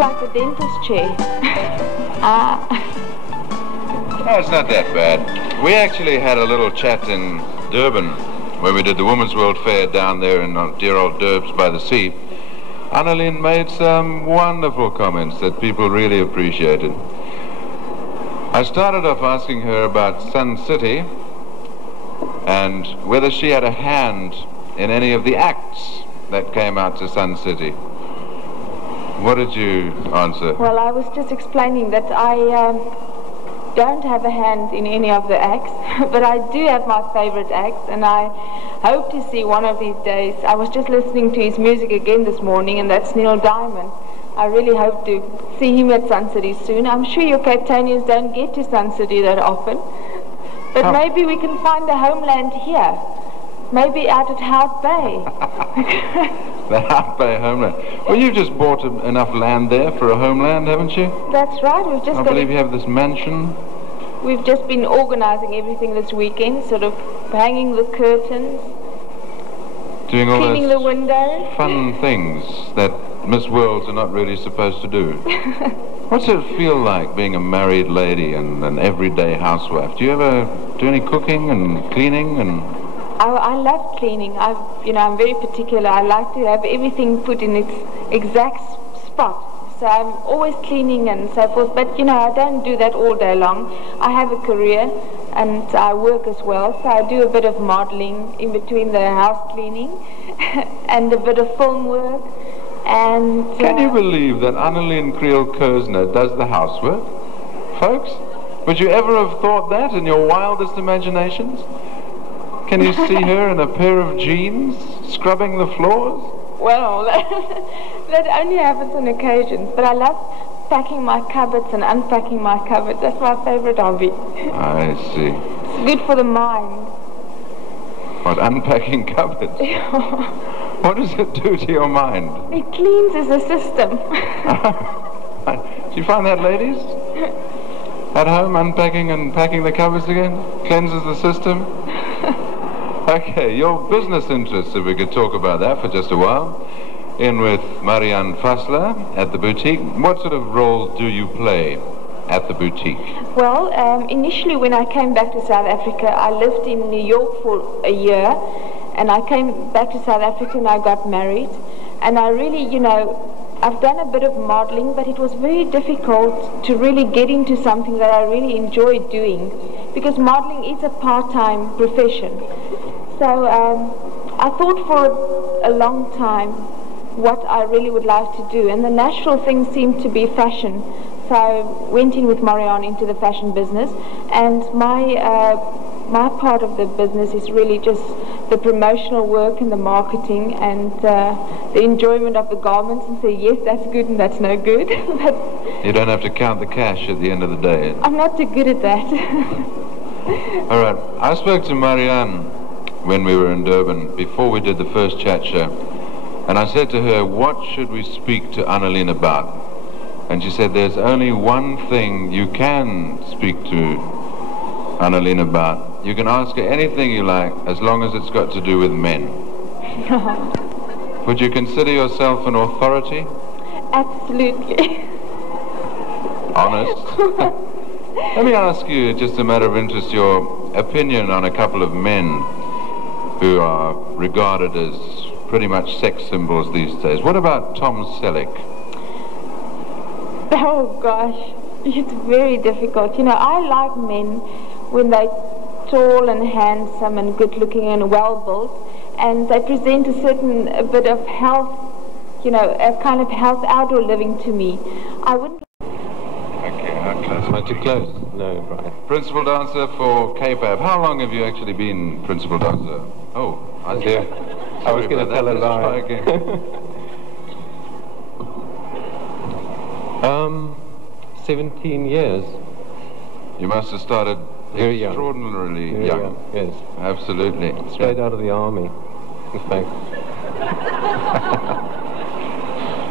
like the dentist chair. Oh, it's not that bad. We actually had a little chat in Durban when we did the Women's World Fair down there in dear old Durbs by the sea. Annalyn made some wonderful comments that people really appreciated. I started off asking her about Sun City and whether she had a hand in any of the acts that came out to Sun City. What did you answer? Well, I was just explaining that I don't have a hand in any of the acts, but I do have my favorite acts, and I hope to see one of these days. I was just listening to his music again this morning, and that's Neil Diamond. I really hope to see him at Sun City soon. I'm sure your Cape Townians don't get to Sun City that often, but maybe we can find a homeland here. Maybe out at Hout Bay. The Hout Bay homeland. Well, you've just bought enough land there for a homeland, haven't you? That's right. We've just I believe you have this mansion. We've just been organising everything this weekend, sort of hanging the curtains, doing all cleaning those the windows. fun things that Miss Worlds are not really supposed to do. What's it feel like being a married lady and an everyday housewife? Do you ever do any cooking and cleaning and... I love cleaning. I'm very particular. I like to have everything put in its exact spot. So I'm always cleaning and so forth. But, I don't do that all day long. I have a career and I work as well. So I do a bit of modeling in between the house cleaning and a bit of film work. And Can you believe that Annalyn Kriel-Kerzner does the housework? Folks, would you ever have thought that in your wildest imaginations? Can you see her in a pair of jeans, scrubbing the floors? Well, that only happens on occasions, but I love packing my cupboards and unpacking my cupboards. That's my favorite hobby. I see. It's good for the mind. What, unpacking cupboards? What does it do to your mind? It cleanses the system. Do you find that, ladies? At home, unpacking and packing the cupboards again? Cleanses the system? Okay, your business interests, if we could talk about that for just a while. In with Marianne Fassler at the boutique. What sort of role do you play at the boutique? Well, initially when I came back to South Africa, I lived in New York for a year, and I came back to South Africa and I got married. And I really, I've done a bit of modeling, but it was very difficult to really get into something that I really enjoyed doing, because modeling is a part-time profession. So I thought for a long time what I really would like to do, and the natural thing seemed to be fashion. So I went in with Marianne into the fashion business, and my part of the business is really just the promotional work and the marketing and the enjoyment of the garments, and say, yes, that's good and that's no good. But you don't have to count the cash at the end of the day. I'm not too good at that. All right. I spoke to Marianne when we were in Durban before we did the first chat show, and I said to her, what should we speak to Annalyn about? And she said, there's only one thing you can speak to Annalyn about. You can ask her anything you like, as long as it's got to do with men. Would you consider yourself an authority? Absolutely. Honest? Let me ask you, just a matter of interest, your opinion on a couple of men who are regarded as pretty much sex symbols these days. What about Tom Selleck? Oh gosh, it's very difficult. I like men when they're tall and handsome and good looking and well built, and they present a bit of health, a kind of health outdoor living to me. I wouldn't... Okay, how close? Am I too close? No, right. Principal dancer for KPAB. How long have you actually been principal dancer? Oh, I see. I was going to tell a lie. 17 years. You must have started Very young. Extraordinarily Very young. Yes. Absolutely. Straight out of the army, in fact.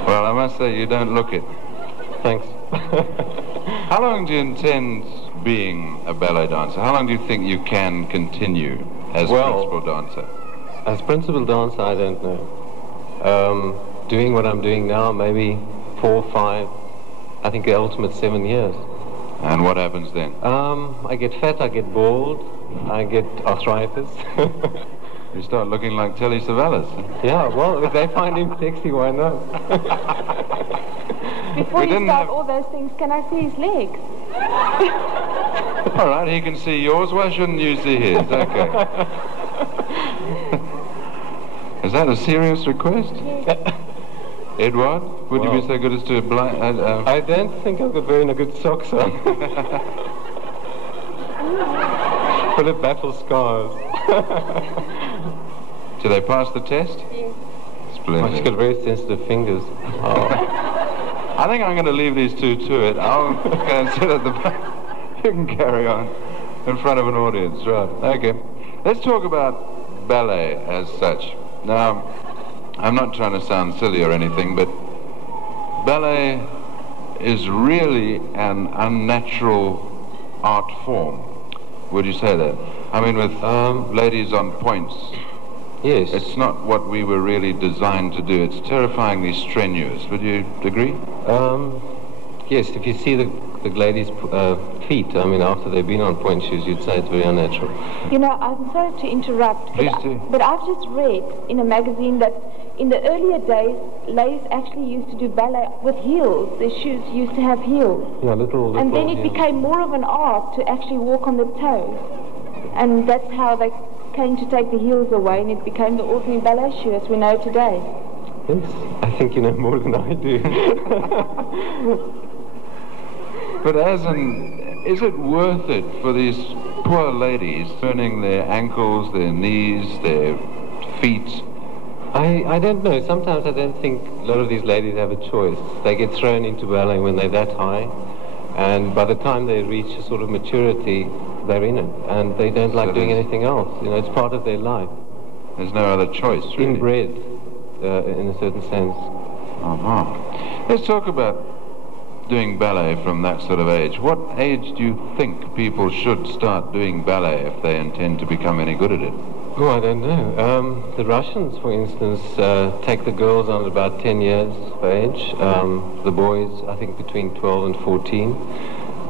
Well, I must say you don't look it. Thanks. How long do you intend being a ballet dancer? How long do you think you can continue as principal dancer? As principal dancer, I don't know. Doing what I'm doing now, maybe 4, 5, I think the ultimate 7 years. And what happens then? I get fat, I get bald, I get arthritis. You start looking like Telly Savalas. Yeah, well, if they find him sexy, why not? Before We you didn't start have- all those things, can I see his legs? All right, he can see yours. Why shouldn't you see his? Okay. Is that a serious request? Edward, would you be Well- so good as to I don't think I've got very good socks on. Full of battle scars. do they pass the test? Yes. She's Splendid. got very sensitive fingers. Oh. I think I'm going to leave these two to it. I'll go and sit at the back. You can carry on in front of an audience, right? Okay. Let's talk about ballet as such. Now, I'm not trying to sound silly or anything, but ballet is really an unnatural art form. Would you say that? I mean, with ladies on points, Yes. it's not what we were really designed to do. It's terrifyingly strenuous. Would you agree? Yes, if you see the ladies' feet, I mean, after they've been on point shoes, you'd say it's very unnatural. You know, I'm sorry to interrupt, Please do. but I've just read in a magazine that in the earlier days, ladies actually used to do ballet with heels. Their shoes used to have heels. Yeah, little. And then it heels. became more of an art to actually walk on the toes. And that's how they came to take the heels away, and it became the ordinary ballet shoe as we know today. Yes, I think you know more than I do. But is it worth it for these poor ladies burning their ankles, their knees, their feet? I don't know. Sometimes I don't think a lot of these ladies have a choice. They get thrown into ballet when they're that high, and by the time they reach a sort of maturity, they're in it, and they don't like doing anything else. You know, it's part of their life. There's no other choice, really. Inbred, in a certain sense. Uh-huh. Let's talk about doing ballet from that sort of age. What age do you think people should start doing ballet if they intend to become any good at it? Oh, I don't know. The Russians, for instance, take the girls on at about 10 years of age. The boys, I think, between 12 and 14.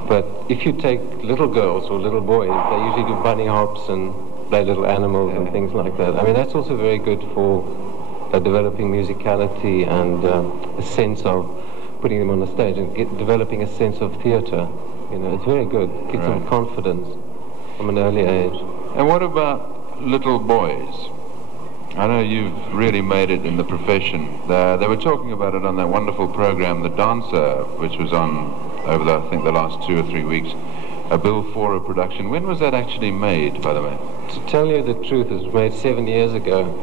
But if you take little girls or little boys, they usually do bunny hops and play little animals and things like that. I mean, that's also very good for developing musicality and a sense of putting them on the stage and developing a sense of theatre. You know, it's very good. Gives them Right. confidence from an early age. And what about little boys? I know you've really made it in the profession. They were talking about it on that wonderful program, The Dancer, which was on over I think the last 2 or 3 weeks, a Bill Fora production. When was that actually made, by the way? To tell you the truth, it was made 7 years ago.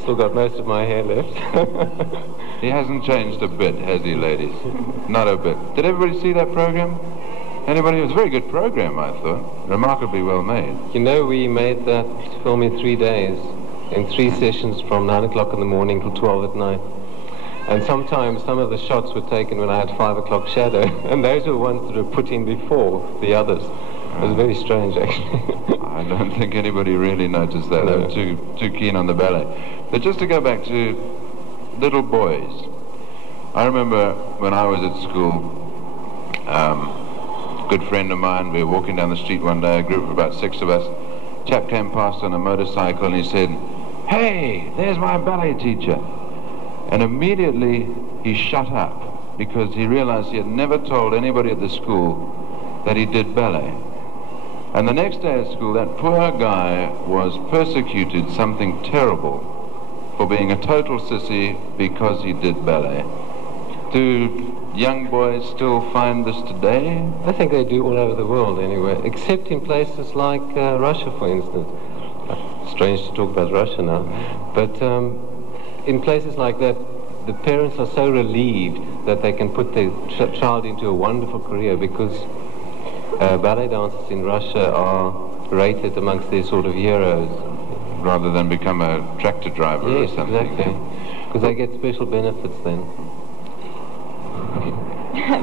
Still got most of my hair left. He hasn't changed a bit, has he, ladies? Not a bit. Did everybody see that program? Anybody? It was a very good program, I thought. Remarkably well made. You know, we made that film in 3 days, in 3 sessions from 9 o'clock in the morning till 12 at night. And sometimes some of the shots were taken when I had 5 o'clock shadow, and those were ones that were put in before the others. It was very strange, actually. I don't think anybody really noticed that. They No. were too keen on the ballet. But just to go back to little boys, I remember when I was at school, a good friend of mine, we were walking down the street one day, a group of about 6 of us. Chap came past on a motorcycle and he said, "Hey, there's my ballet teacher." And immediately he shut up because he realized he had never told anybody at the school that he did ballet. And the next day at school, that poor guy was persecuted something terrible for being a total sissy because he did ballet. Do young boys still find this today? I think they do all over the world anyway, except in places like Russia, for instance. Strange to talk about Russia now, but in places like that, the parents are so relieved that they can put their child into a wonderful career because ballet dancers in Russia are rated amongst their sort of heroes. Rather than become a tractor driver Yes, or something. exactly. Because they get special benefits then.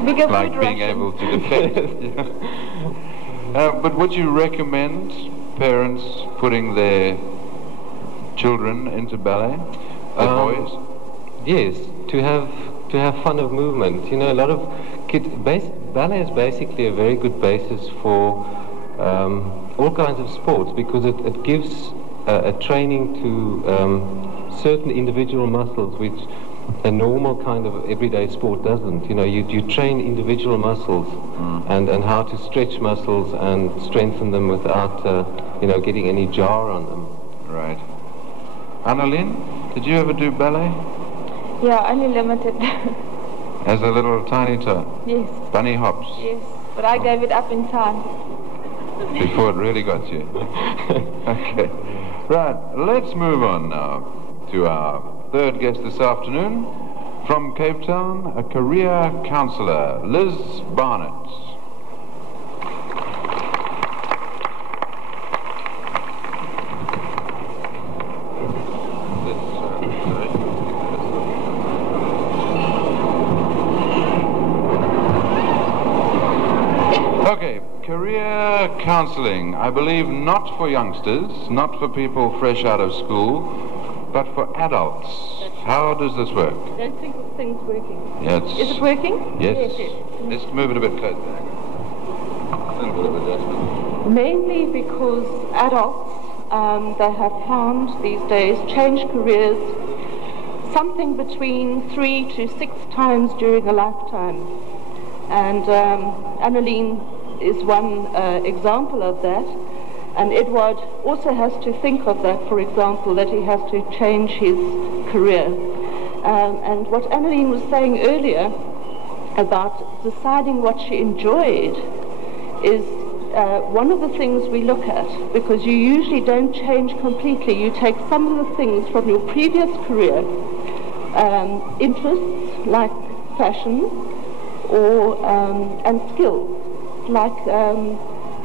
Bigger Like food being ration. able to defend. But would you recommend parents putting their children into ballet, their boys? Yes, to have fun of movement. You know, a lot of ballet is basically a very good basis for all kinds of sports because it gives a training to certain individual muscles which a normal kind of everyday sport doesn't. You know, you train individual muscles and how to stretch muscles and strengthen them without getting any jar on them. Right. Annalyn, did you ever do ballet? Yeah, only limited. As a little tiny tot? Yes. Bunny hops? Yes, but I gave it up in time. Before it really got you? Okay. Right, let's move on now to our third guest this afternoon. From Cape Town, a career counsellor, Liz Barnett. Okay, career counselling, I believe not for youngsters, not for people fresh out of school, but for adults. How does this work? I don't think this thing's working. Yes. Is it working? Yes. Yes. Let's move it a bit closer. A little bit of adjustment. Mainly because adults, they have found these days, change careers something between 3 to 6 times during a lifetime. And Annalyn is one example of that. And Edward also has to think of that, for example, that he has to change his career. And what Annalyn was saying earlier about deciding what she enjoyed is one of the things we look at, because you usually don't change completely. You take some of the things from your previous career, interests like fashion, or and skills like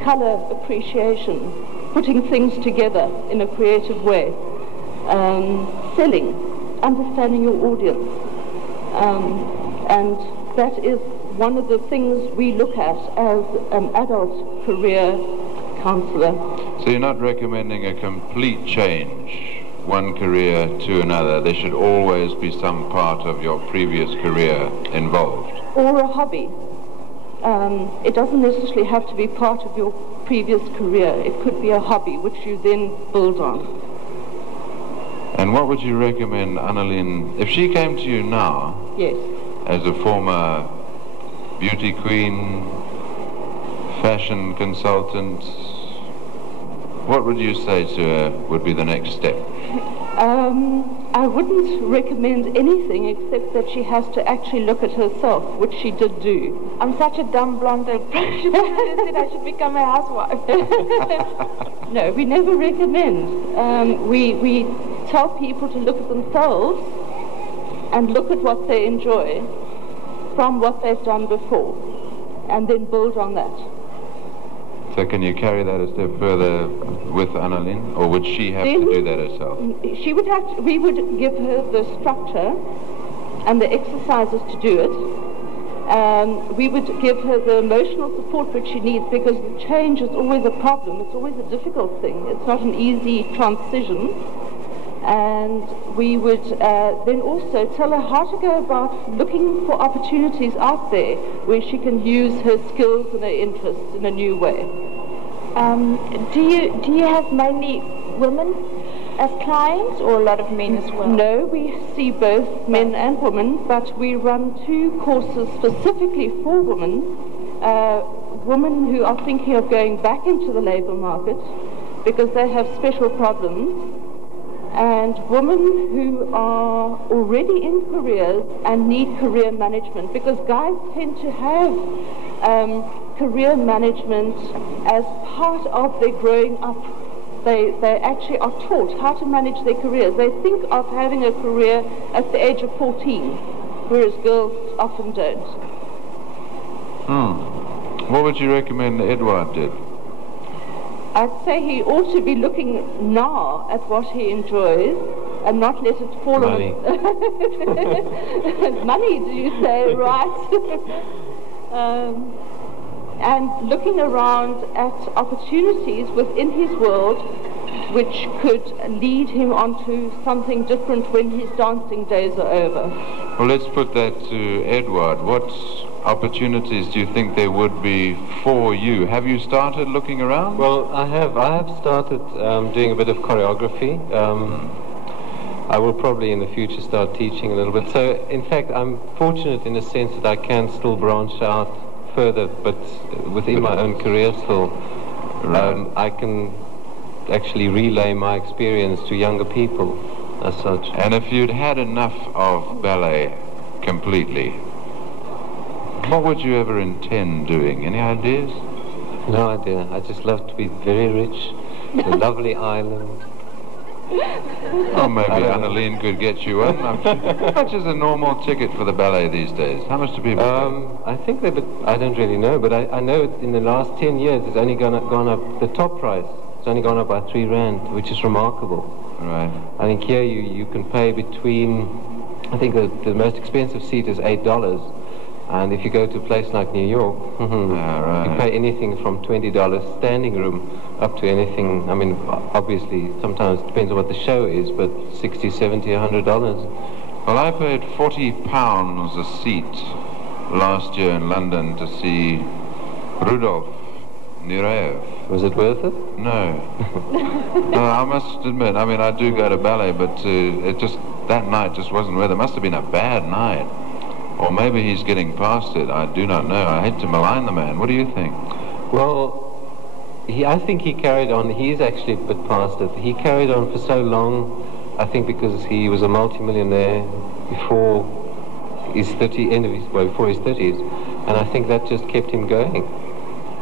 color appreciation, putting things together in a creative way, selling, understanding your audience, and that is one of the things we look at as an adult career counsellor. So you're not recommending a complete change, one career to another. There should always be some part of your previous career involved. Or a hobby. It doesn't necessarily have to be part of your previous career. It could be a hobby which you then build on. And what would you recommend, Annalyn, if she came to you now? Yes. As a former beauty queen, fashion consultant, what would you say to her would be the next step? I wouldn't recommend anything except that she has to actually look at herself, which she did do. I'm such a dumb blonde that she said I should become a housewife. No, we never recommend. We tell people to look at themselves and look at what they enjoy from what they've done before, and then build on that. So can you carry that a step further with Annalyn, or would she have to do that herself? She would have to, we would give her the structure and the exercises to do it. We would give her the emotional support that she needs, because the change is always a problem. It's always a difficult thing. It's not an easy transition. And we would then also tell her how to go about looking for opportunities out there where she can use her skills and her interests in a new way. Do you have mainly women as clients, or a lot of men as well? No, we see both men and women, but we run 2 courses specifically for women. Women who are thinking of going back into the labour market because they have special problems, and women who are already in careers and need career management, because guys tend to have career management as part of their growing up. They actually are taught how to manage their careers. They think of having a career at the age of 14, whereas girls often don't. What would you recommend Edward did? I'd say he ought to be looking now at what he enjoys and not let it fall Money. on his... Money, do you say? Right. And looking around at opportunities within his world which could lead him onto something different when his dancing days are over. Well, let's put that to Edward. What opportunities do you think there would be for you? Have you started looking around? Well, I have started doing a bit of choreography. I will probably in the future start teaching a little bit. So, in fact, I'm fortunate in the sense that I can still branch out further, but within my own career still. I can actually relay my experience to younger people as such. And if you'd had enough of ballet completely, what would you ever intend doing? Any ideas? No idea. I just love to be very rich, a lovely island. Oh, maybe Annalene could get you one. How much is a normal ticket for the ballet these days? How much do people pay? I think that, I don't really know, but I know in the last 10 years it's only gone up, the top price, it's only gone up by 3 rand, which is remarkable. Right. I think here you can pay between, I think the most expensive seat is $8. And if you go to a place like New York, you pay anything from $20 standing room up to anything. I mean, obviously, sometimes it depends on what the show is, but $60, $70, $100. Well, I paid £40 a seat last year in London to see Rudolf Nureyev. Was it worth it? No. No, I must admit, I mean, I do go to ballet, but that night just wasn't worth it. It must have been a bad night. Or maybe he's getting past it. I do not know. I hate to malign the man. What do you think? Well, I think he carried on. He's actually a bit past it. He carried on for so long, I think because he was a multimillionaire before his 30s. And I think that just kept him going.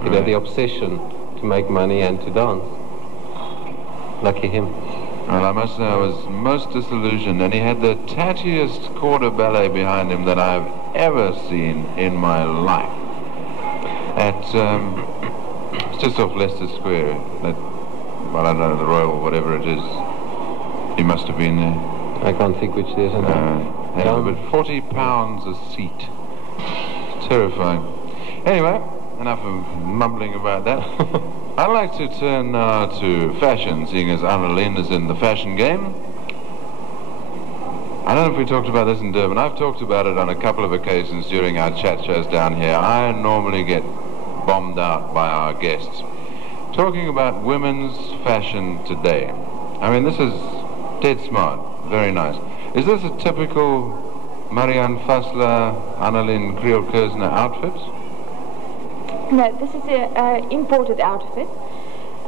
You know, the obsession to make money and to dance. Lucky him. Well, I must say I was most disillusioned, and he had the tattiest corps de ballet behind him that I've ever seen in my life. It's just off Leicester Square. I don't know, the Royal, whatever it is. He must have been there. I can't think which there's anyway, but £40 a seat. It's terrifying. Anyway, enough of mumbling about that. I'd like to turn now to fashion, seeing as Annalene is in the fashion game. I don't know if we talked about this in Durban. I've talked about it on a couple of occasions during our chat shows down here. I normally get bombed out by our guests. Talking about women's fashion today. I mean, this is dead smart. Very nice. Is this a typical Marianne Fassler, Annalene Kriel-Kerzner outfit? No, this is an imported outfit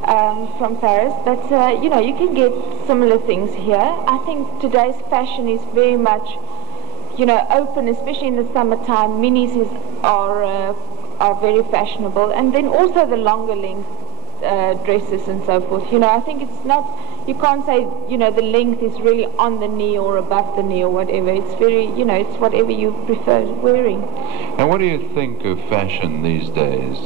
from Paris, but you know, you can get similar things here. I think today's fashion is very much, you know, open, especially in the summertime. Minis are very fashionable, and then also the longer length dresses and so forth. You know, I think it's not, you can't say, you know, the length is really on the knee or above the knee or whatever. It's very, you know, it's whatever you prefer wearing. And what do you think of fashion these days?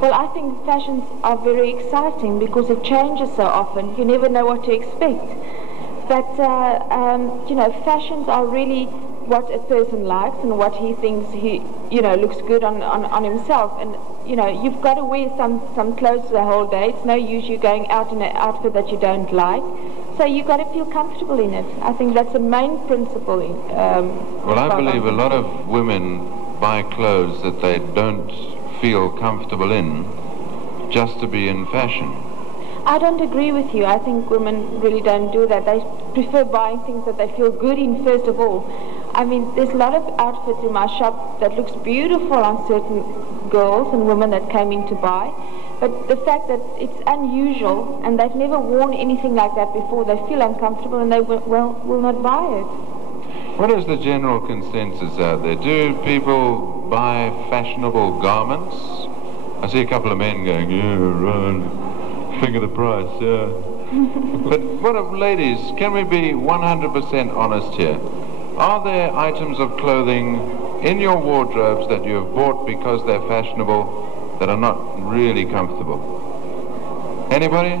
Well, I think fashions are very exciting because it changes so often. You never know what to expect. But, you know, fashions are really what a person likes and what he thinks he, you know, looks good on himself. And, you know, you've got to wear some clothes the whole day. It's no use you going out in an outfit that you don't like. So you've got to feel comfortable in it. I think that's the main principle. Well, I believe a lot of women buy clothes that they don't feel comfortable in just to be in fashion. I don't agree with you. I think women really don't do that. They prefer buying things that they feel good in first of all. I mean, there's a lot of outfits in my shop that looks beautiful on certain girls and women that came in to buy. But the fact that it's unusual and they've never worn anything like that before, they feel uncomfortable and they will not buy it. What is the general consensus out there? Do people buy fashionable garments? I see a couple of men going, yeah, right, finger the price, yeah. But what of ladies? Can we be 100% honest here? Are there items of clothing in your wardrobes that you have bought because they're fashionable that are not really comfortable? Anybody?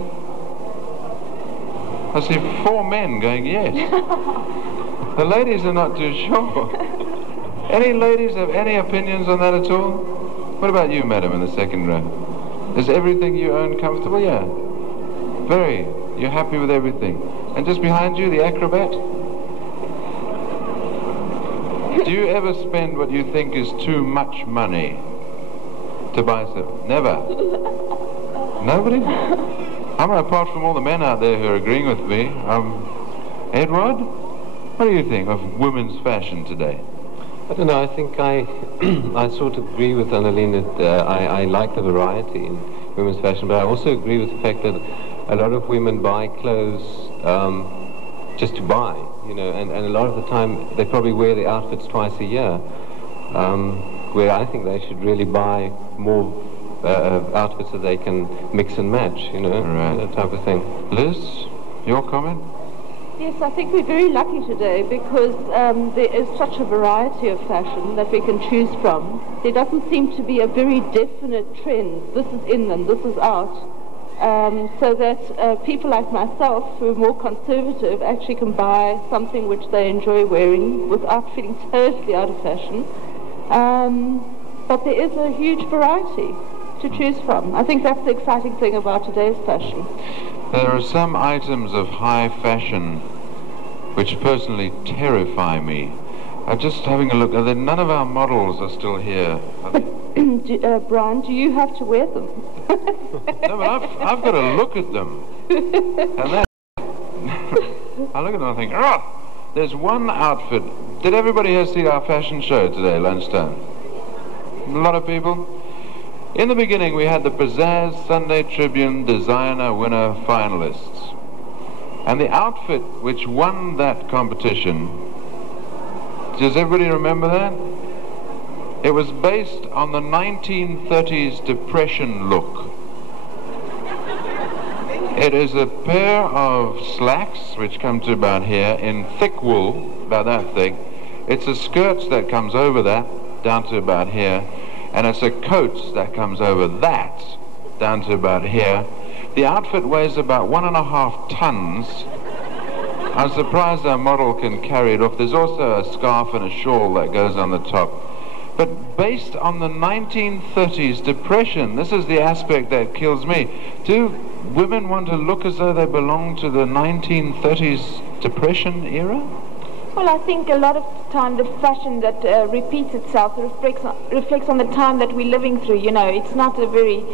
I see 4 men going, yes. The ladies are not too sure. Any ladies have any opinions on that at all? What about you, madam, in the second row? Is everything you own comfortable? Yeah. Very. You're happy with everything. And just behind you, the acrobat. Do you ever spend what you think is too much money to buy something? Never. Nobody? Apart from all the men out there who are agreeing with me, Edward, what do you think of women's fashion today? I don't know, I think I sort of agree with Annalene that I like the variety in women's fashion, but I also agree with the fact that a lot of women buy clothes just to buy, you know, and a lot of the time they probably wear the outfits twice a year, where I think they should really buy more outfits that they can mix and match, you know, right. That type of thing. Liz, your comment? Yes, I think we're very lucky today because there is such a variety of fashion that we can choose from. There doesn't seem to be a very definite trend. This is in and this is out. So that people like myself who are more conservative actually can buy something which they enjoy wearing without feeling totally out of fashion. But there is a huge variety to choose from. I think that's the exciting thing about today's fashion. There are some items of high fashion which personally terrify me. I'm just having a look. None of our models are still here. Brian, do you have to wear them? No, but I've got to look at them. And that, I look at them and I think, oh, there's one outfit. Did everybody here see our fashion show today, lunchtime? A lot of people? In the beginning, we had the Pizzazz Sunday Tribune Designer Winner finalists. And the outfit which won that competition, does everybody remember that? It was based on the 1930s Depression look. It is a pair of slacks, which come to about here, in thick wool, about that thick. It's a skirt that comes over that, down to about here. And it's a coat that comes over that, down to about here. The outfit weighs about 1.5 tons. I'm surprised our model can carry it off. There's also a scarf and a shawl that goes on the top. But based on the 1930s Depression, this is the aspect that kills me. Do women want to look as though they belong to the 1930s Depression era? Well, I think a lot of the time the fashion that repeats itself reflects on the time that we're living through. You know, it's not a very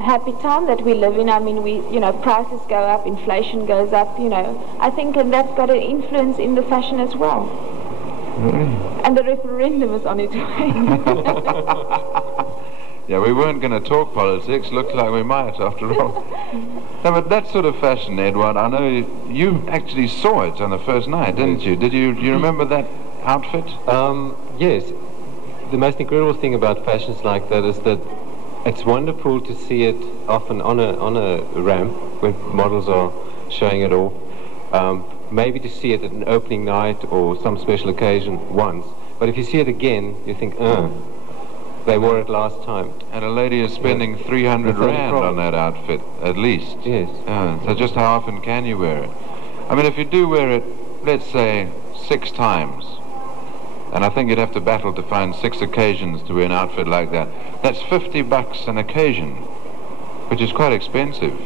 happy time that we live in. I mean, prices go up, inflation goes up, you know. I think that's got an influence in the fashion as well. Mm. And the referendum is on its way. Yeah, we weren't going to talk politics. Looks like we might, after all. No, but that sort of fashion, Edward, I know you actually saw it on the first night, didn't you? Do you remember that outfit? Yes. The most incredible thing about fashions like that is that it's wonderful to see it often on a ramp when models are showing it off. Maybe to see it at an opening night or some special occasion once. But if you see it again, you think, they wore it last time. And a lady is spending 300 rand on that outfit, at least. Yes. So just how often can you wear it? I mean, if you do wear it, let's say, 6 times, and I think you'd have to battle to find 6 occasions to wear an outfit like that, that's $50 an occasion, which is quite expensive.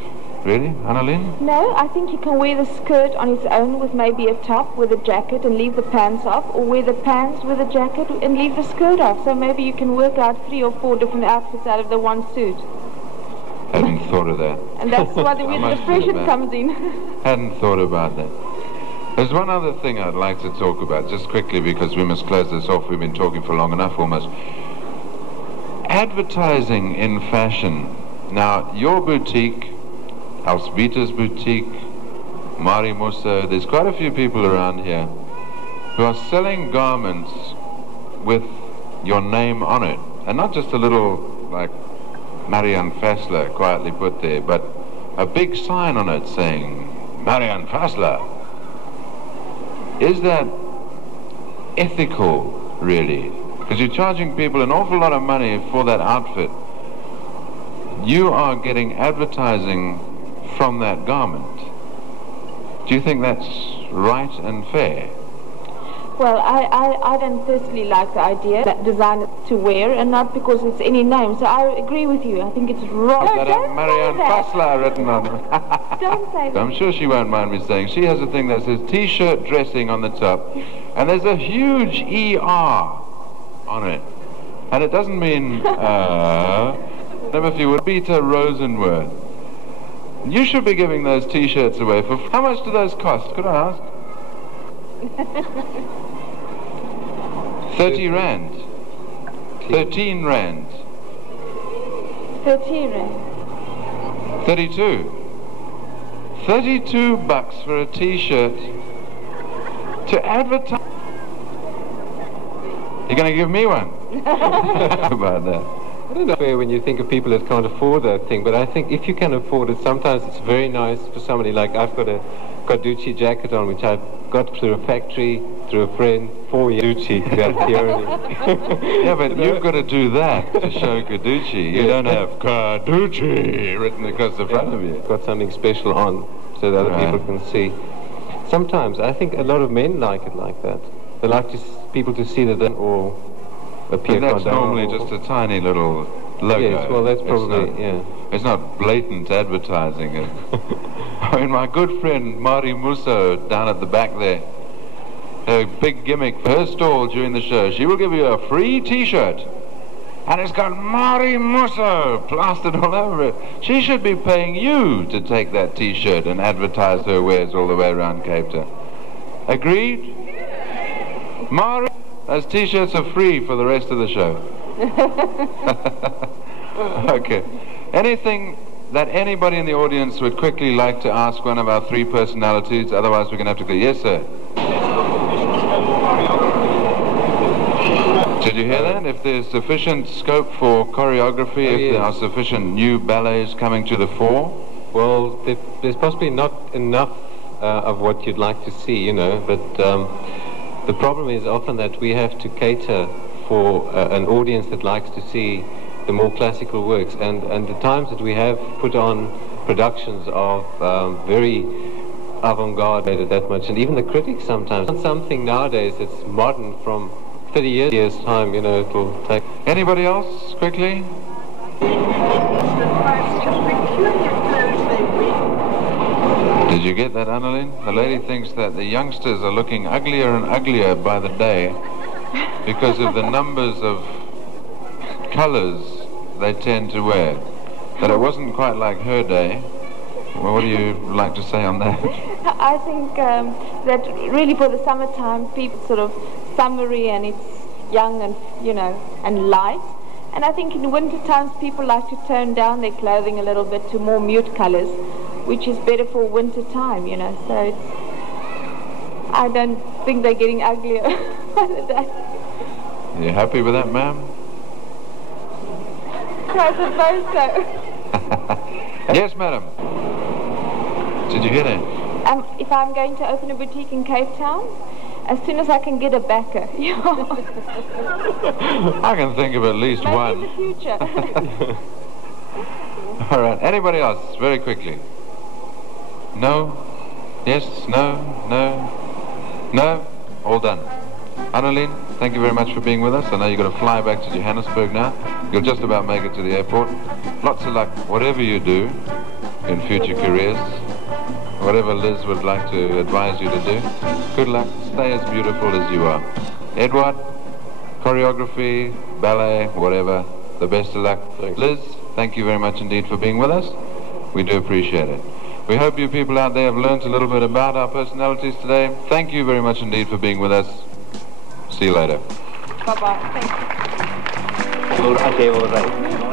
Really, Annalene? No, I think you can wear the skirt on its own with maybe a top with a jacket and leave the pants off, or wear the pants with a jacket and leave the skirt off. So maybe you can work out 3 or 4 different outfits out of the one suit. Hadn't thought of that. And that's why the depression comes in. Hadn't thought about that. There's one other thing I'd like to talk about, just quickly, because we must close this off. We've been talking for long enough almost. Advertising in fashion. Now, your boutique, Alsvita's boutique, Mari Musso, there's quite a few people around here who are selling garments with your name on it. And not just a little, like, Marianne Fassler quietly put there, but a big sign on it saying, Marianne Fassler. Is that ethical, really? Because you're charging people an awful lot of money for that outfit. You are getting advertising from that garment. Do you think that's right and fair? Well, I don't personally like the idea that designers to wear, and not because it's any name. So I agree with you. I think it's wrong. Is that a Marianne Fassler written on it? Don't say that. I'm sure she won't mind me saying. She has a thing that says T-shirt dressing on the top, and there's a huge ER on it. And it doesn't mean, if you would, Peter Rosenworth. You should be giving those T-shirts away for... How much do those cost? Could I ask? 30 rand. 13 rand. 13 rand. 32. 32 bucks for a T-shirt to advertise. You're going to give me one? About that. I don't know fair when you think of people that can't afford that thing, but I think if you can afford it, sometimes it's very nice for somebody. Like I've got a Carducci jacket on, which I've got through a factory, through a friend, 4 years Carducci. That's the irony. Yeah, but you've got to do that to show Carducci. You don't have Carducci written across the front of you. Got something special on so that other people can see. Sometimes I think a lot of men like it like that. They like people to see that they or appear. But that's normally just a tiny little logo. Yes, well, that's probably, It's not blatant advertising. I mean, my good friend Mari Musso down at the back there, her big gimmick for her stall during the show, she will give you a free T-shirt. And it's got Mari Musso plastered all over it. She should be paying you to take that T-shirt and advertise her wares all the way around Cape Town. Agreed? Mari, those T-shirts are free for the rest of the show. Okay. Anything that anybody in the audience would quickly like to ask one of our three personalities? Otherwise, we're going to have to go. Yes, sir. Did you hear that? If there's sufficient scope for choreography, if there are sufficient new ballets coming to the fore? Well, there's possibly not enough of what you'd like to see, you know, but the problem is often that we have to cater for an audience that likes to see the more classical works, and the times that we have put on productions of very avant-garde that much, and even the critics sometimes want something nowadays that's modern from 30 years time, you know, it will take. Anybody else, quickly? Did you get that, Annalyn? The lady thinks that the youngsters are looking uglier and uglier by the day because of the numbers of colours they tend to wear. That it wasn't quite like her day. Well, what do you like to say on that? I think that really for the summertime, people sort of summery and it's young and, you know, and light. And I think in winter times people like to tone down their clothing a little bit to more mute colours, which is better for winter time, you know. So it's, I don't think they're getting uglier by the day. You happy with that, ma'am? I suppose so. Yes, madam. Did you hear that? If I'm going to open a boutique in Cape Town, as soon as I can get a backer. I can think of at least maybe one. in the future. All right. Anybody else? Very quickly. No? Yes? No? No? No? All done. Annalyn, thank you very much for being with us. I know you've got to fly back to Johannesburg now. You'll just about make it to the airport. Lots of luck, whatever you do in future careers. Whatever Liz would like to advise you to do. Good luck. Stay as beautiful as you are. Edward, choreography, ballet, whatever. The best of luck. Thanks. Liz, thank you very much indeed for being with us. We do appreciate it. We hope you people out there have learned a little bit about our personalities today. Thank you very much indeed for being with us. See you later. Bye-bye. Thank you. Okay, all right.